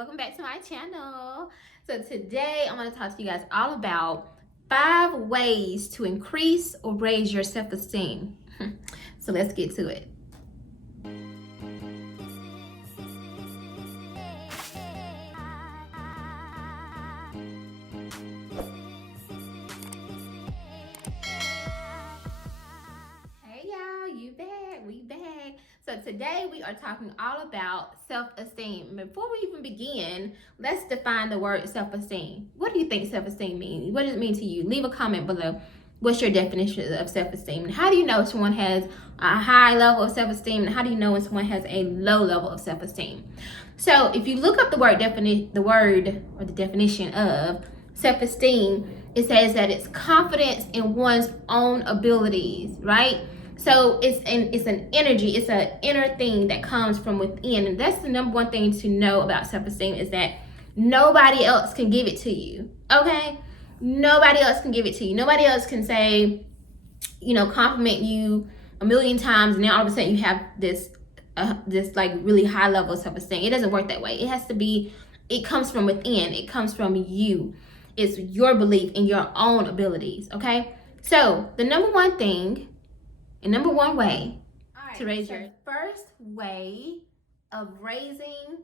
Welcome back to my channel. So today I'm going to talk to you guys all about 5 ways to increase or raise your self-esteem. So let's get to it. Hey y'all, we back. So today we are talking all about self-esteem. Before we even begin, let's define the word self-esteem. What do you think self-esteem means? What does it mean to you? Leave a comment below. What's your definition of self-esteem? And how do you know someone has a high level of self-esteem? And how do you know when someone has a low level of self-esteem? So if you look up the definition of self-esteem, it says that it's confidence in one's own abilities, right? So it's an energy, it's an inner thing that comes from within. And that's the number one thing to know about self-esteem, is that nobody else can give it to you, okay? Nobody else can give it to you. Nobody else can say, compliment you a million times and then all of a sudden you have this like really high level of self-esteem. It doesn't work that way. It comes from within. It comes from you. It's your belief in your own abilities, okay? So the number one thing and number one way to raise your first way of raising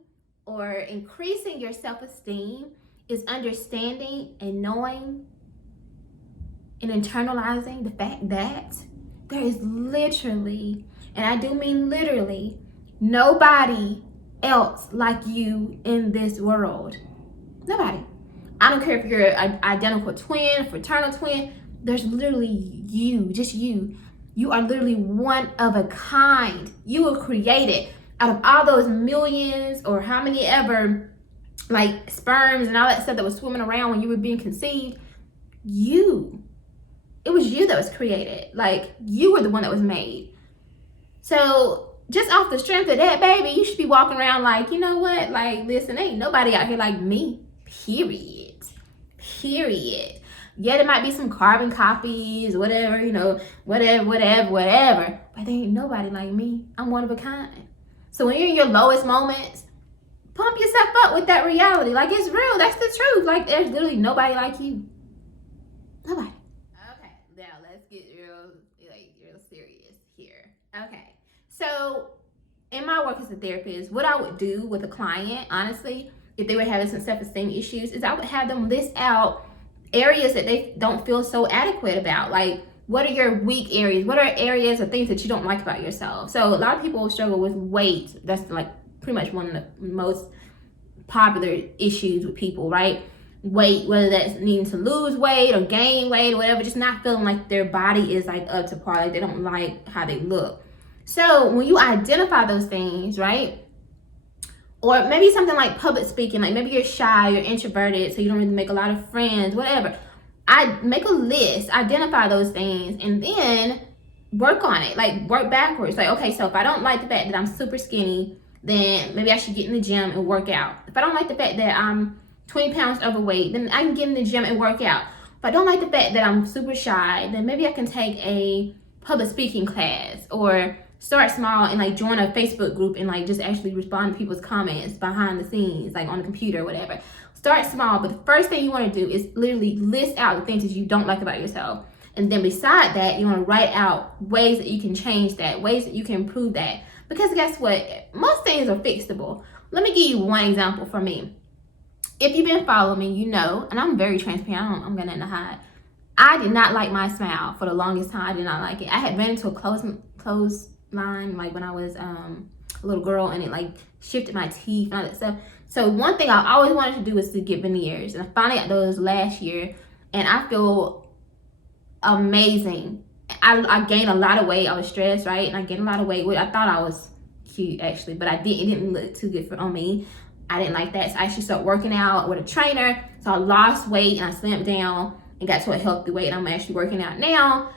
or increasing your self-esteem is understanding and knowing and internalizing the fact that there is literally, and I do mean literally, nobody else like you in this world. Nobody. I don't care if you're an identical twin, fraternal twin, there's literally you, just you. You are literally one of a kind. You were created out of all those millions or how many ever like sperms and all that stuff that was swimming around when you were being conceived. It was you that was created. Like, you were the one that was made. So just off the strength of that, baby, you should be walking around like, you know what? Like, listen, ain't nobody out here like me. Period. Yeah, there might be some carbon copies, whatever, whatever. But there ain't nobody like me. I'm one of a kind. So when you're in your lowest moments, pump yourself up with that reality. Like, it's real. That's the truth. Like, there's literally nobody like you. Nobody. Okay, now let's get real serious here. Okay, so in my work as a therapist, what I would do with a client, honestly, if they were having some self-esteem issues, is I would have them list out areas that they don't feel so adequate about. Like, what are your weak areas? What are areas of things that you don't like about yourself? So a lot of people struggle with weight. That's like pretty much one of the most popular issues with people, right? Weight, whether that's needing to lose weight or gain weight or whatever, just not feeling like their body is like up to par, like they don't like how they look. So when you identify those things, right? Or maybe something like public speaking, like maybe you're shy, you're introverted, so you don't really make a lot of friends, whatever. I make a list, identify those things, and then work on it, like work backwards. Like, okay, so if I don't like the fact that I'm super skinny, then maybe I should get in the gym and work out. If I don't like the fact that I'm 20 pounds overweight, then I can get in the gym and work out. If I don't like the fact that I'm super shy, then maybe I can take a public speaking class, or start small and like join a Facebook group and like just actually respond to people's comments behind the scenes, like on the computer or whatever. Start small, but the first thing you want to do is literally list out the things that you don't like about yourself. And then beside that, you want to write out ways that you can change that, ways that you can improve that. Because guess what? Most things are fixable. Let me give you one example for me. If you've been following me, you know, and I'm very transparent, I'm gonna hide. I did not like my smile for the longest time. I did not like it. I had ran into a closed line like when I was a little girl, and it like shifted my teeth and all that stuff. So one thing I always wanted to do was to get veneers, and I finally got those last year, and I feel amazing. I gained a lot of weight. I was stressed, right? And I gained a lot of weight. I thought I was cute actually, but I didn't. It didn't look too good on me. I didn't like that, so I actually started working out with a trainer. So I lost weight and I slimmed down and got to a healthy weight, and I'm actually working out now.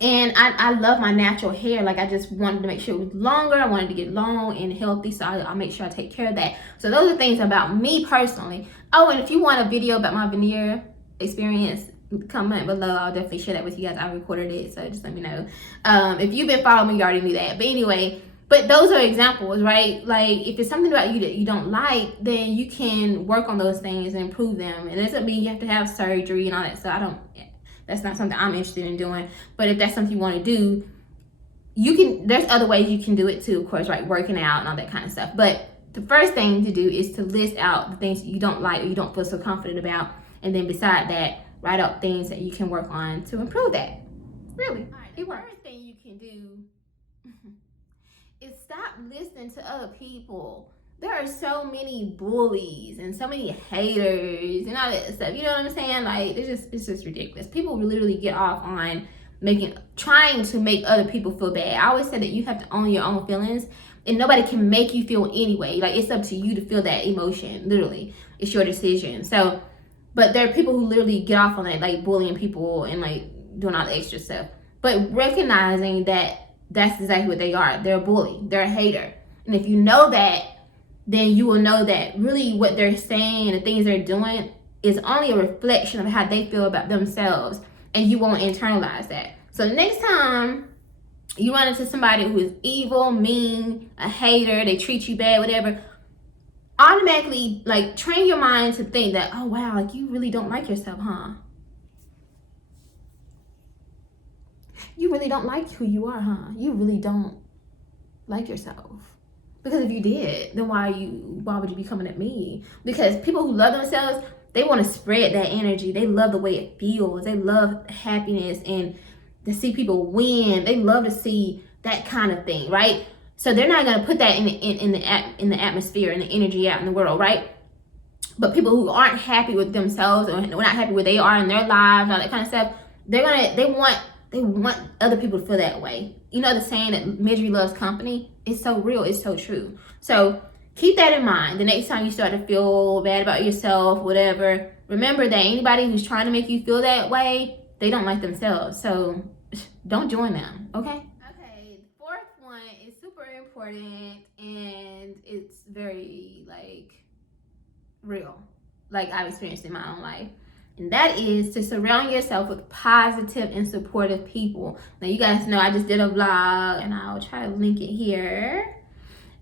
And I love my natural hair. Like, I just wanted to make sure it was longer. I wanted to get long and healthy, so I'll make sure I take care of that. So those are things about me personally. Oh, and if you want a video about my veneer experience, comment below. I'll definitely share that with you guys. I recorded it, so just let me know. If you've been following me, you already knew that. But anyway, But those are examples, right? Like, if it's something about you that you don't like, then you can work on those things and improve them. And it doesn't mean you have to have surgery and all that stuff. That's not something I'm interested in doing. But if that's something you want to do, you can, there's other ways you can do it too, of course, right? Working out and all that kind of stuff. But the first thing to do is to list out the things you don't like or you don't feel so confident about. And then beside that, write out things that you can work on to improve that. Really. All right, the first thing you can do is stop listening to other people. There are so many bullies and so many haters and all that stuff. You know what I'm saying? Like, it's just ridiculous. People literally get off on trying to make other people feel bad. I always say that you have to own your own feelings, and nobody can make you feel anyway. Like, it's up to you to feel that emotion. Literally, it's your decision. So, but there are people who literally get off on that, like bullying people and like doing all the extra stuff. But recognizing that that's exactly what they are. They're a bully. They're a hater. And if you know that, then you will know that really what they're saying and the things they're doing is only a reflection of how they feel about themselves, and you won't internalize that. So the next time you run into somebody who is evil, mean, a hater, they treat you bad, whatever, automatically like train your mind to think that, oh wow, like you really don't like yourself, huh? You really don't like who you are, huh? You really don't like yourself. Because if you did, then why would you be coming at me? Because people who love themselves, they want to spread that energy. They love the way it feels. They love happiness and to see people win. They love to see that kind of thing, right? So they're not going to put that in the atmosphere and the energy out in the world, right? But people who aren't happy with themselves or not happy where they are in their lives, all that kind of stuff, they want other people to feel that way. You know the saying that misery loves company? It's so real. It's so true. So keep that in mind. The next time you start to feel bad about yourself, whatever, remember that anybody who's trying to make you feel that way, they don't like themselves. So don't join them, okay? Okay, the fourth one is super important, and it's very, like, real. Like, I've experienced in my own life. And that is to surround yourself with positive and supportive people. Now, you guys know I just did a vlog, and I'll try to link it here.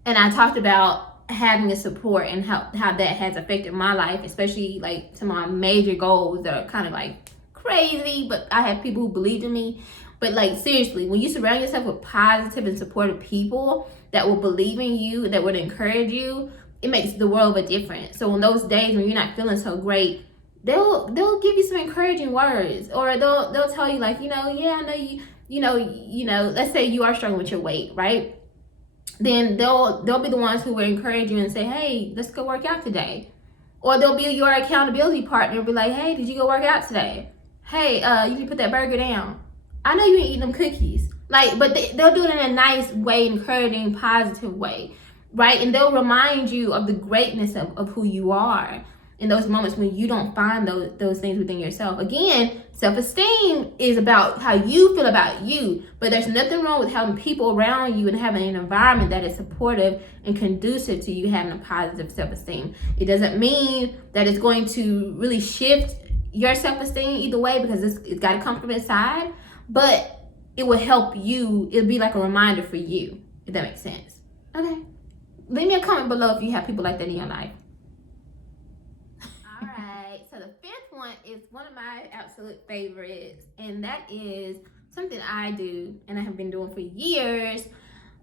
And I talked about having a support and how that has affected my life, especially like some of my major goals that are kind of like crazy, but I have people who believed in me. But like, seriously, when you surround yourself with positive and supportive people that will believe in you, that would encourage you, it makes the world of a difference. So on those days when you're not feeling so great, they'll give you some encouraging words, or they'll tell you like, yeah, I know you know, let's say you are struggling with your weight, right? Then they'll be the ones who will encourage you and say, hey, let's go work out today. Or they'll be your accountability partner and be like, hey, did you go work out today? Hey, you need to put that burger down. I know you ain't eating them cookies. Like, but they'll do it in a nice way, encouraging, positive way, right? And they'll remind you of the greatness of who you are in those moments when you don't find those things within yourself. Again, self-esteem is about how you feel about you, but there's nothing wrong with having people around you and having an environment that is supportive and conducive to you having a positive self-esteem. It doesn't mean that it's going to really shift your self-esteem either way, because it's got to come from inside, but it will help you. It'll be like a reminder for you, if that makes sense. Okay, leave me a comment below if you have people like that in your life. All right, so the fifth one is one of my absolute favorites, and that is something I do and I have been doing for years,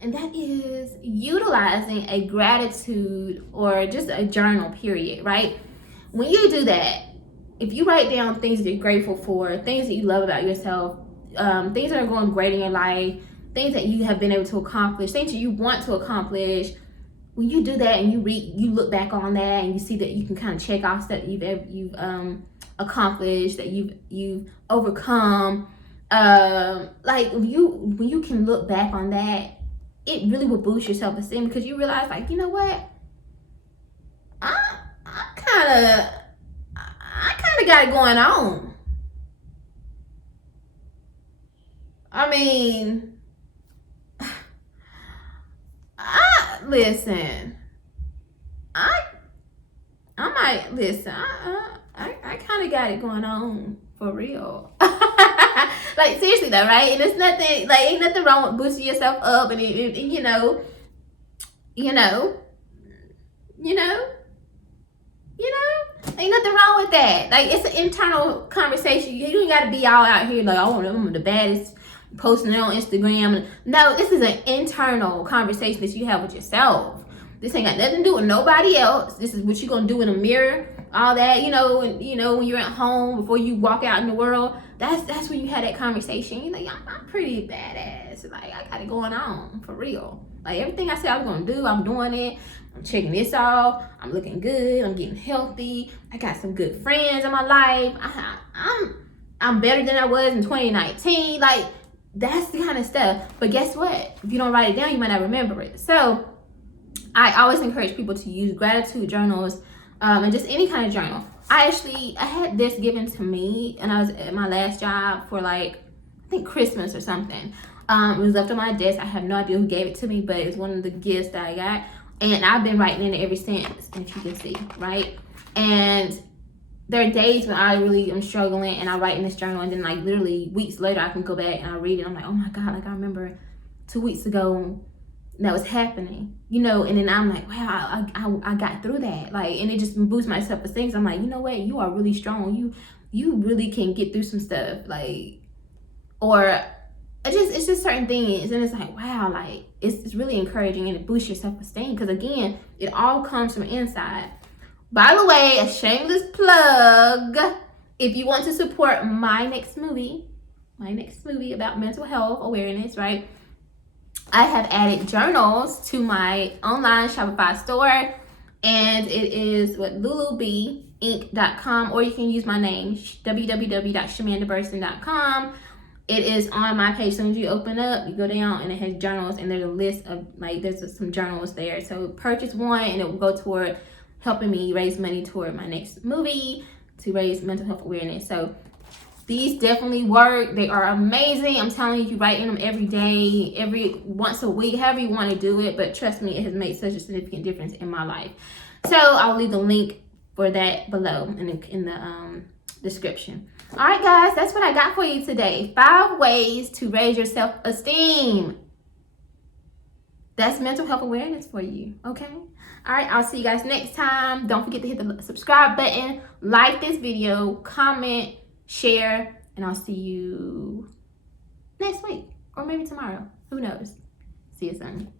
and that is utilizing a gratitude or just a journal, period, right? When you do that, if you write down things that you're grateful for, things that you love about yourself, things that are going great in your life, things that you have been able to accomplish, things that you want to accomplish, when you do that and you look back on that and you see that you can kind of check off stuff that you've accomplished, that you've overcome, like when you can look back on that, it really will boost your self-esteem, because you realize, like, you know what, I kind of got it going on. I mean, listen, I kind of got it going on for real. Like, seriously though, right? And it's nothing, like, ain't nothing wrong with boosting yourself up and you know, you know, ain't nothing wrong with that. Like, it's an internal conversation. You ain't got to be all out here like, oh, I'm the baddest, posting it on Instagram. No, this is an internal conversation that you have with yourself. This ain't got nothing to do with nobody else. This is what you're gonna do in the mirror, all that, when you're at home before you walk out in the world. That's when you had that conversation. You're like, I'm pretty badass. Like, I got it going on for real. Like, everything I said I was gonna do, I'm doing it. I'm checking this off. I'm looking good. I'm getting healthy. I got some good friends in my life. I'm better than I was in 2019. Like, that's the kind of stuff. But guess what? If you don't write it down, you might not remember it. So I always encourage people to use gratitude journals, and just any kind of journal. I had this given to me, and I was at my last job for like, I think Christmas or something. It was left on my desk. I have no idea who gave it to me, but it was one of the gifts that I got. And I've been writing in it ever since, if you can see, right? And there are days when I really am struggling and I write in this journal, and then like literally weeks later I can go back and I read it. I'm like, oh my God, like I remember 2 weeks ago that was happening, and then I'm like, wow, I got through that. Like, and it just boosts my self-esteem. So I'm like, you know what? You are really strong. You really can get through some stuff. Like, or it's just certain things, and it's like, wow, like it's really encouraging, and it boosts your self-esteem, because again, it all comes from inside. By the way, a shameless plug, if you want to support my next movie about mental health awareness, right? I have added journals to my online Shopify store, and it is lulubinc.com, or you can use my name, www.shamandaburson.com. It is on my page. As soon as you open up, you go down and it has journals, and there's a list of there's some journals there. So purchase one and it will go toward helping me raise money toward my next movie to raise mental health awareness. So these definitely work. They are amazing. I'm telling you, write in them every day, once a week, however you want to do it. But trust me, it has made such a significant difference in my life. So I'll leave the link for that below in the description. All right, guys, that's what I got for you today. 5 ways to raise your self-esteem. That's mental health awareness for you, okay? All right, I'll see you guys next time. Don't forget to hit the subscribe button, like this video, comment, share, and I'll see you next week or maybe tomorrow. Who knows? See you soon.